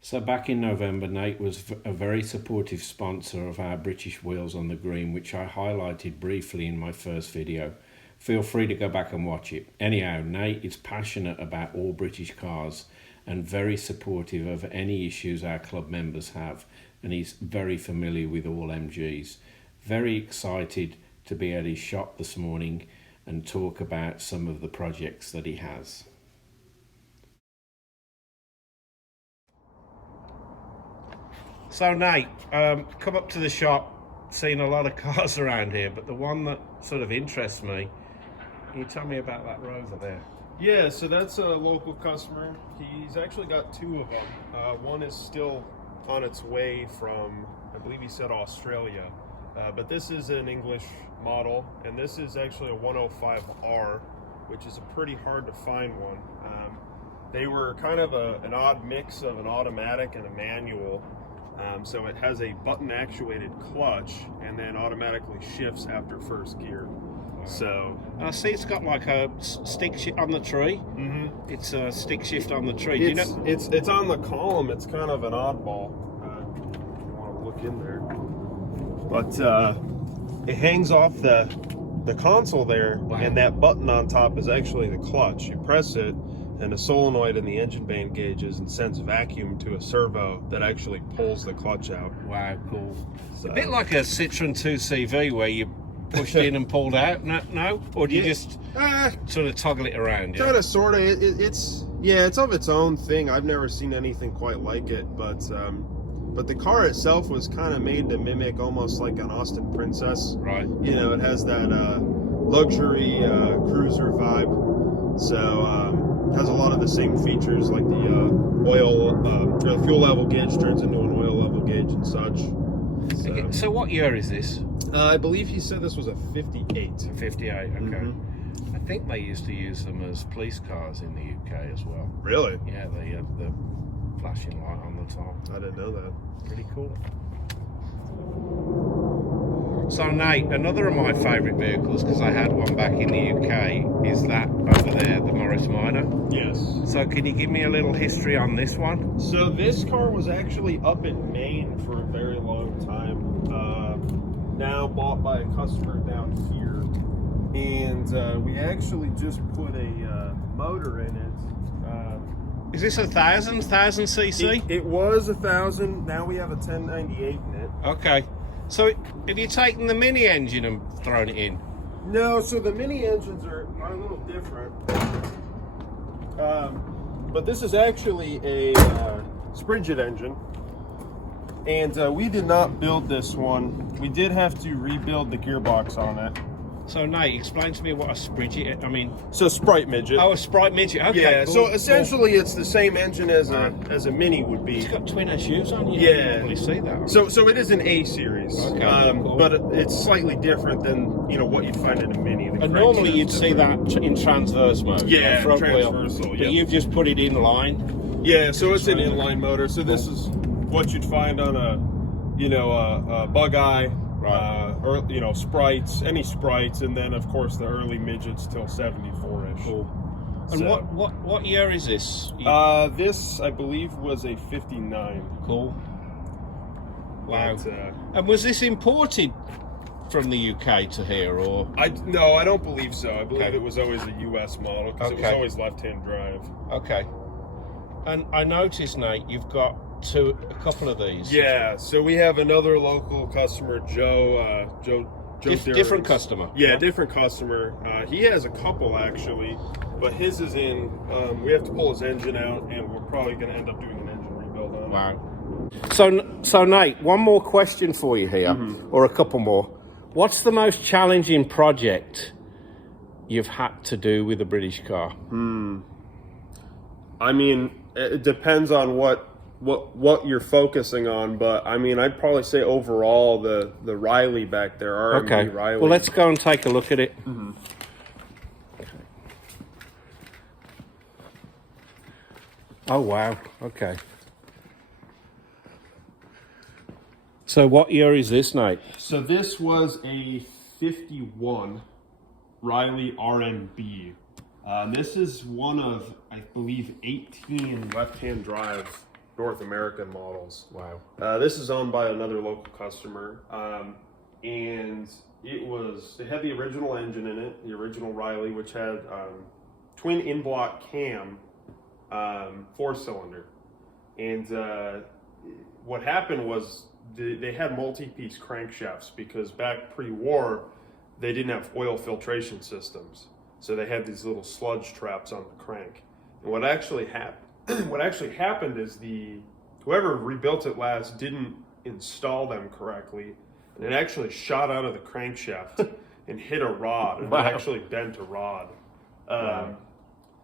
So back in November, Nate was a very supportive sponsor of our British Wheels on the Green, which I highlighted briefly in my first video. Feel free to go back and watch it. Anyhow, Nate is passionate about all British cars and very supportive of any issues our club members have, and he's very familiar with all MGs. Very excited to be at his shop this morning and talk about some of the projects that he has. So Nate, come up to the shop, seen a lot of cars around here, but the one that sort of interests me, can you tell me about that Rover there? Yeah, so that's a local customer. He's actually got two of them. One is still on its way from, I believe he said Australia, but this is an English model, and this is actually a 105R, which is a pretty hard to find one. They were kind of an odd mix of an automatic and a manual. So it has a button actuated clutch and then automatically shifts after first gear. So I see it's got like a stick shift on the tree. Mm-hmm. It's a stick shift on the tree. Do you know? It's on the column. It's kind of an oddball. If you want to look in there, but it hangs off the console there, wow. And that button on top is actually the clutch. You press it, and a solenoid in the engine bay engages and sends vacuum to a servo that actually pulls the clutch out. Wow, cool. So, a bit like a Citroen 2CV where you pushed in and pulled out. No? Or do you just sort of toggle it around? Kind of, sort of. It's of its own thing. I've never seen anything quite like it, but the car itself was kind of made to mimic almost like an Austin Princess. Right. You know, it has that luxury cruiser vibe. So has a lot of the same features, like the fuel level gauge turns into an oil level gauge and such. So, okay, so what year is this? I believe he said this was a 58. 58, okay. Mm-hmm. I think they used to use them as police cars in the UK as well. Really? Yeah, they had the flashing light on the top. I didn't know that. Pretty cool. So Nate, another of my favourite vehicles, because I had one back in the UK, is that over there, the Morris Minor. Yes. So can you give me a little history on this one? So this car was actually up in Maine for a very long time. Now bought by a customer down here. And we actually just put a motor in it. Is this 1,000 cc? It was 1,000. Now we have a 1098 in it. Okay. So have you taken the mini engine and thrown it in? No, so the mini engines are a little different. But this is actually a Sprigget engine. And we did not build this one. We did have to rebuild the gearbox on it. So Nate, explain to me what a Sprigget, So Sprite Midget. Oh, a Sprite Midget, okay. Yeah, cool, so essentially it's the same engine as Right. a Mini would be. It's got twin SUs on you. Yeah. You don't really see that. So it is an A series, Okay, cool. but it's slightly different than what you'd find in a Mini. The And normally crankshaft's you'd see different. that in transverse mode. Yeah, front wheel. transversal, But yep. you've just put it in line. Yeah, so it's an inline motor. So this is what you'd find on a Bug Eye, Right. or Sprites, any Sprites, and then of course the early midgets till 74-ish. Cool. And So, what year is this? this I believe was a 59. Cool. Wow. But, And was this imported from the UK to here, or? No, I don't believe so. I believe Okay. it was always a US model because it was Okay. always left-hand drive. Okay. And I noticed, Nate, you've got a couple of these. Yeah, so we have another local customer, Joe. Joe Different customer. Yeah, different customer. He has a couple actually, but his is in. We have to pull his engine out, and we're probably going to end up doing an engine rebuild on it. Wow. So Nate, one more question for you here, or a couple more. What's the most challenging project you've had to do with a British car? I mean, it depends on what you're focusing on, but I mean, I'd probably say overall the Riley back there, RMB Okay. Riley. Well, let's go and take a look at it. Oh wow. Okay. So what year is this, Nate? So this was a 51 Riley RMB. This is one of, I believe, 18 left-hand drive North American models. Wow. This is owned by another local customer, and it had the original engine in it, the original Riley, which had twin in-block cam, 4-cylinder. And what happened was they had multi-piece crankshafts because back pre-war, they didn't have oil filtration systems. So they had these little sludge traps on the crank. And what actually happened is whoever rebuilt it last didn't install them correctly, and it actually shot out of the crankshaft and hit a rod, and wow. It actually bent a rod. Wow.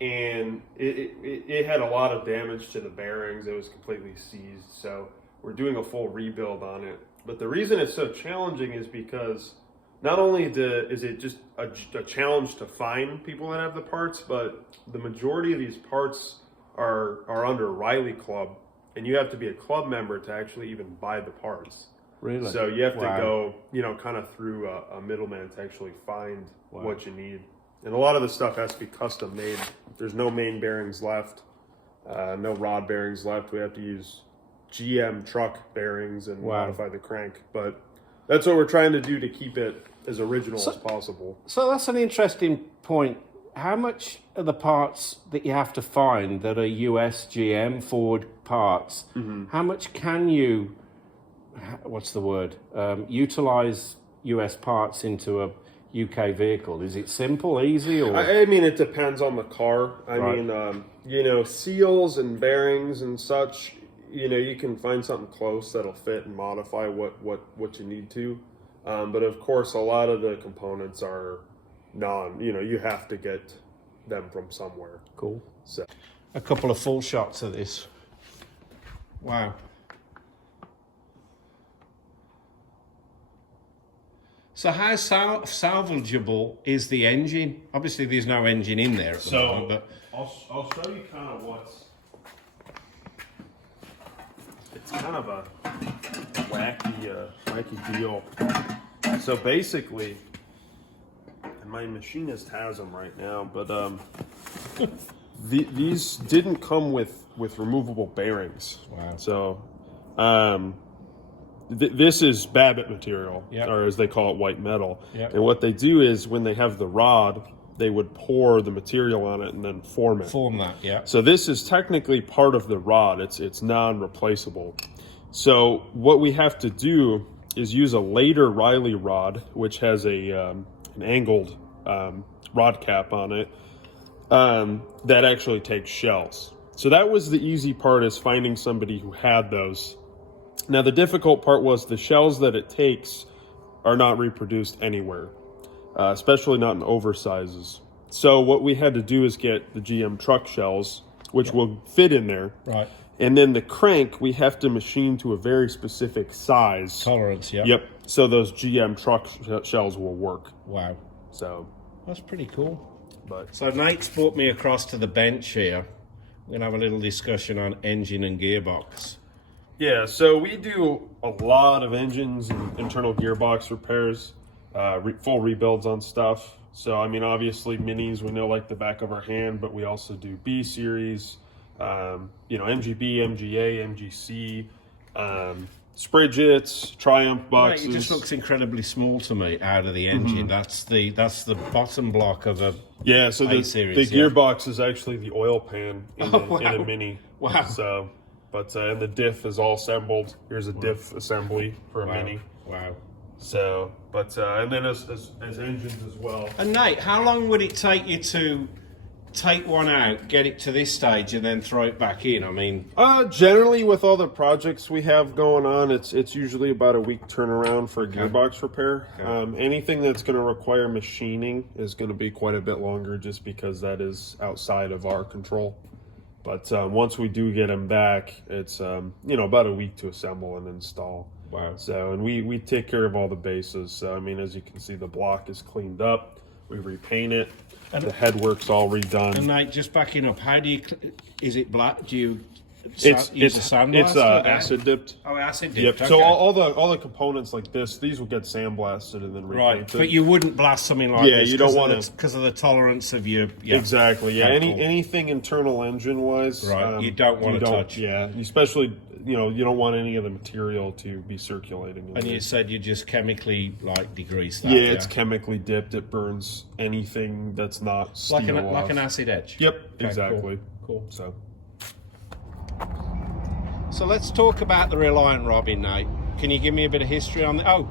And it had a lot of damage to the bearings. It was completely seized. So we're doing a full rebuild on it. But the reason it's so challenging is because not only is it just a challenge to find people that have the parts, but the majority of these parts are under Riley Club, and you have to be a club member to actually even buy the parts. Really? So you have to go, kind of through a middleman to actually find what you need. And a lot of the stuff has to be custom made. There's no main bearings left, no rod bearings left. We have to use GM truck bearings and modify the crank. But that's what we're trying to do to keep it as original as possible. So that's an interesting point. How much of the parts that you have to find that are US GM Ford parts, how much can you, utilize US parts into a UK vehicle? Is it simple, easy, or? I mean, it depends on the car. I mean, seals and bearings and such, you can find something close that'll fit and modify what you need to. But of course, a lot of the components are you have to get them from somewhere. Cool. So, a couple of full shots of this. Wow. So how salvageable is the engine? Obviously, there's no engine in there at the moment, but I'll show you kind of it's kind of a wacky deal. So basically, and my machinist has them right now, but these didn't come with removable bearings. Wow. So this is Babbitt material, or as they call it, white metal. Yep. And what they do is when they have the rod, they would pour the material on it and then form it. Form that, yeah. So this is technically part of the rod. It's non-replaceable. So what we have to do is use a later Riley rod, which has an angled rod cap on it, that actually takes shells. So that was the easy part, is finding somebody who had those. Now the difficult part was the shells that it takes are not reproduced anywhere, especially not in oversizes. So what we had to do is get the GM truck shells, which will fit in there. Right. And then the crank, we have to machine to a very specific size. Tolerance, yeah. Yep. So those GM truck shells will work. Wow. So that's pretty cool. But so Nate's brought me across to the bench here. We're going to have a little discussion on engine and gearbox. Yeah, so we do a lot of engines and internal gearbox repairs, full rebuilds on stuff. So, I mean, obviously minis we know like the back of our hand, but we also do B series, MGB, MGA, MGC, Spridgets, Triumph boxes. Right, it just looks incredibly small to me out of the engine. That's the bottom block of a so A the series, gearbox is actually the oil pan in a Mini. Wow. So, but and the diff is all assembled. Here's a diff assembly for a Mini. Wow. So, but and then as engines as well. And Nate, how long would it take you to take one out, get it to this stage, and then throw it back in? I mean, generally with all the projects we have going on, it's usually about a week turnaround for a gearbox repair. Okay. Anything that's going to require machining is going to be quite a bit longer, just because that is outside of our control. But once we do get them back, it's about a week to assemble and install. Wow. So, and we take care of all the bases. So, I mean, as you can see, the block is cleaned up. We repaint it. And the headwork's all redone. And Nate, just backing up, how do you? Is it black? Do you use a sandblaster? acid dipped. Oh, acid Yep. dipped. Okay. So all the components like these will get sandblasted and then right, repainted. but you wouldn't blast something like Yeah, this. you don't want to because of the tolerance of your. Yeah. Exactly. Yeah. Okay, cool. Anything internal engine wise. Right. You don't want to touch. Yeah. Especially you don't want any of the material to be circulating. And you said you just chemically like degrease that. Yeah, it's chemically dipped. It burns anything that's not steel like an acid edge. Yep. Okay, Exactly. Cool. So let's talk about the Reliant Robin, Nate. Can you give me a bit of history on the? Oh,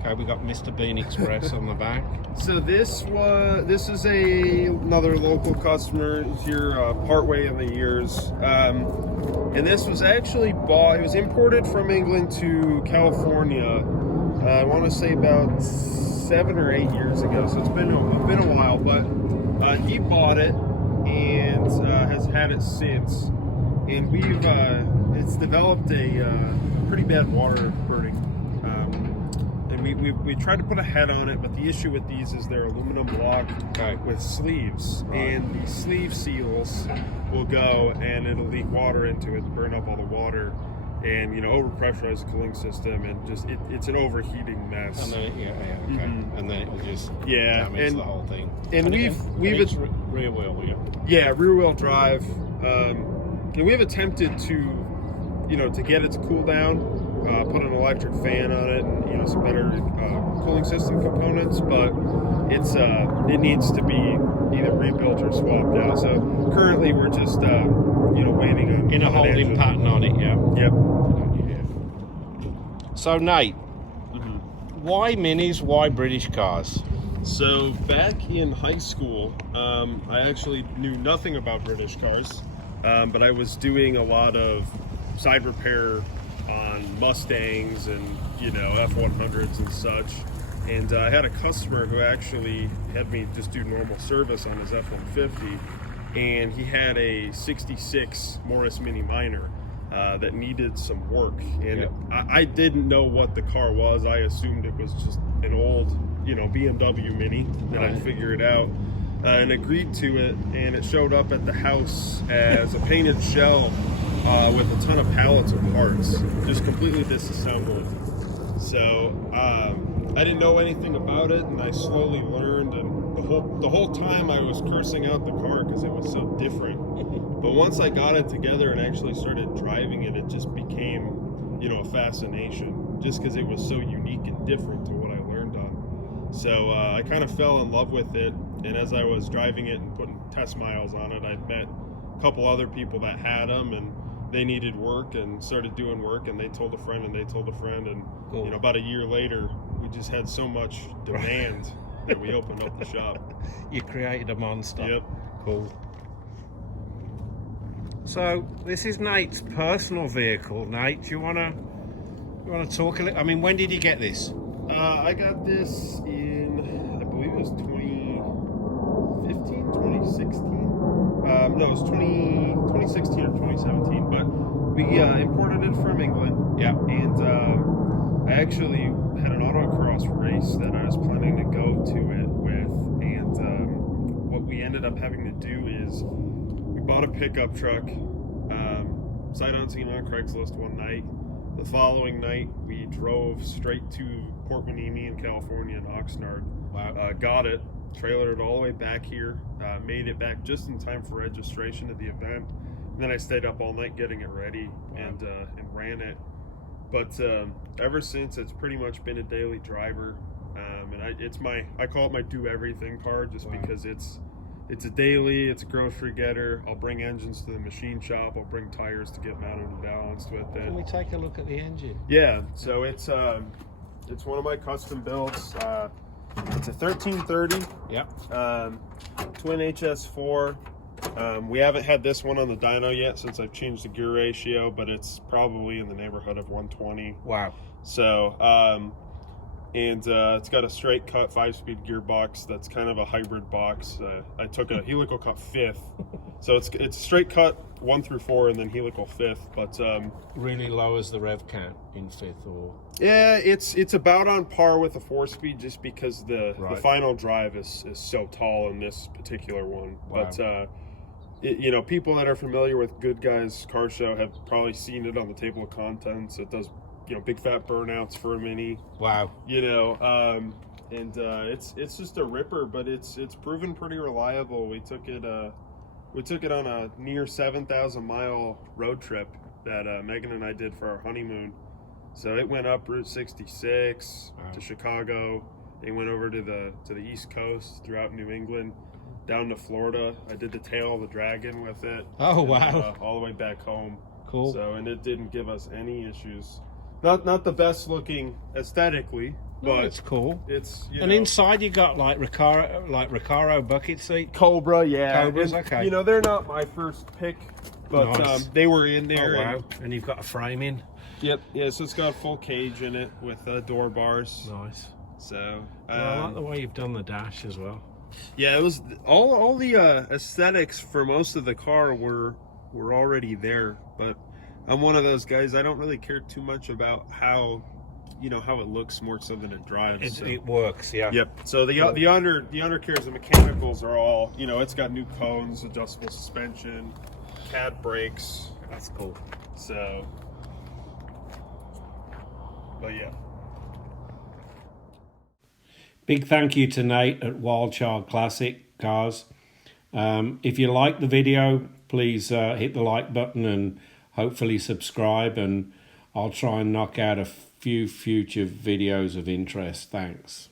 okay. We got Mr. Bean Express on the back. So this is another local customer here partway in the years, and this was actually bought. It was imported from England to California. I want to say about 7 or 8 years ago. So it's been a while, but he bought it and has had it since. And it's developed a pretty bad water burning. And we tried to put a head on it, but the issue with these is they're aluminum block with sleeves, and the sleeve seals will go and it'll leak water into it, burn up all the water, and overpressurize the cooling system, and just it's an overheating mess. And then and then it will just damage the whole thing. And we've rear wheel, rear wheel drive. And we've attempted to get it to cool down, put an electric fan on it, and some better cooling system components, but it needs to be either rebuilt or swapped out. So currently we're just waiting on in a holding pattern on it. Yep. So Nate, why minis? Why British cars? So back in high school, I actually knew nothing about British cars. But I was doing a lot of side repair on Mustangs and F100s and such, and I had a customer who actually had me just do normal service on his F-150, and he had a '66 Morris Mini Minor that needed some work, and I didn't know what the car was. I assumed it was just an old BMW Mini, and I'd figure it out. And agreed to it, and it showed up at the house as a painted shell with a ton of pallets of parts, just completely disassembled. So I didn't know anything about it, and I slowly learned. And the whole time I was cursing out the car because it was so different. But once I got it together and actually started driving it, it just became a fascination, just because it was so unique and different to what I learned on. So I kind of fell in love with it. And as I was driving it and putting test miles on it, I met a couple other people that had them, and they needed work and started doing work, and they told a friend and they told a friend, and cool. About a year later, we just had so much demand that we opened up the shop. You created a monster. Yep. Cool. So this is Nate's personal vehicle. Nate, do you wanna talk a little? I mean, when did you get this? I got this in, I believe it was 2015, 2016. No, it was 2016 or 2017. But we imported it from England. Yeah. And I actually had an autocross race that I was planning to go to it with. And what we ended up having to do is we bought a pickup truck, sight unseen on Craigslist one night. The following night, we drove straight to Port Manini in California in Oxnard. Wow. Got it, trailered it all the way back here, made it back just in time for registration of the event. And then I stayed up all night getting it ready and ran it. But ever since, it's pretty much been a daily driver. And I call it my do everything car, just because it's a daily, it's a grocery getter. I'll bring engines to the machine shop. I'll bring tires to get mounted and balanced with it. Can we take a look at the engine? Yeah, so it's one of my custom builds. It's a 1330. Yep. Twin HS4. We haven't had this one on the dyno yet since I've changed the gear ratio, but it's probably in the neighborhood of 120. Wow. So, and it's got a straight cut 5-speed gearbox that's kind of a hybrid box. I took a helical cut 5th, so it's straight cut 1 through 4 and then helical 5th. But really lowers the rev count in 5th, or yeah, it's about on par with a 4-speed, just because the final drive is so tall in this particular one. Wow. But you know, people that are familiar with Good Guys Car Show have probably seen it on the table of contents. It does, you know, big fat burnouts for a Mini. Wow. You know, it's just a ripper, but it's proven pretty reliable. We took it on a near 7,000 mile road trip that Megan and I did for our honeymoon. So it went up Route 66 to Chicago. It went over to the East Coast throughout New England, down to Florida. I did the tail of the dragon with it. Oh, wow. All the way back home. Cool. So, and it didn't give us any issues. Not the best looking aesthetically, but it's cool. It's and inside you got like Recaro bucket seat. Cobra, yeah. Cobras, and, okay. You know, they're not my first pick, but Nice. they were in there. Oh, wow. And you've got a framing. Yep. Yeah. So it's got full cage in it with door bars. Nice. So I like the way you've done the dash as well. Yeah, it was all the aesthetics for most of the car were already there, but I'm one of those guys. I don't really care too much about how it looks more so than it drives. It works, yeah. Yep. So the undercarriage, the mechanicals are all, it's got new cones, adjustable suspension, CAD brakes. That's cool. So, but yeah. Big thank you to Nate at Wild Child Classic Cars. If you like the video, please hit the like button and hopefully subscribe, and I'll try and knock out a few future videos of interest. Thanks.